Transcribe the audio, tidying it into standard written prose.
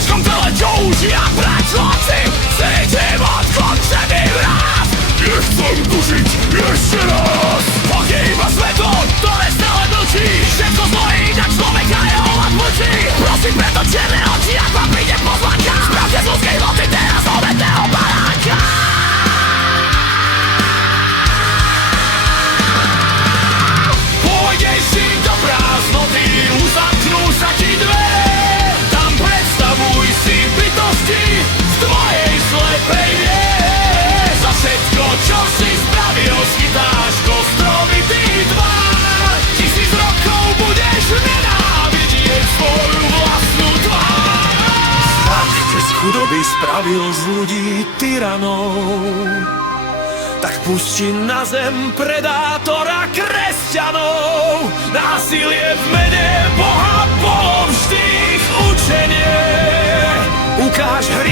božkom tele toužia brať zloci. Cítim odkončený vraz, nechcem tu žiť ešte raz. Pochýba svetlo, ktoré stále mlčí, všetko zlo inak človeka jeho hlad mlčí. Prosím preto čierne oči, ak vám príde pozvanka, spravte z ľudskej hmoty teraz obetného baránka. Pôjdeš si do prázdnoty, uzamknú sa ti dvere. Tam predstavuj si bytosti v tvojej slepej viere. Za všetko, čo si spravil, schytáš kostrovitý tvár. 1000 rokov budeš nenávidieť svoju vlastnú tvár. Strach, keď z chudoby spravil z ľudí tyranov, tak pusti na zem predátora kresťanov. Násilie v mene Boha bolo vždy ich učenie. Ukáž hry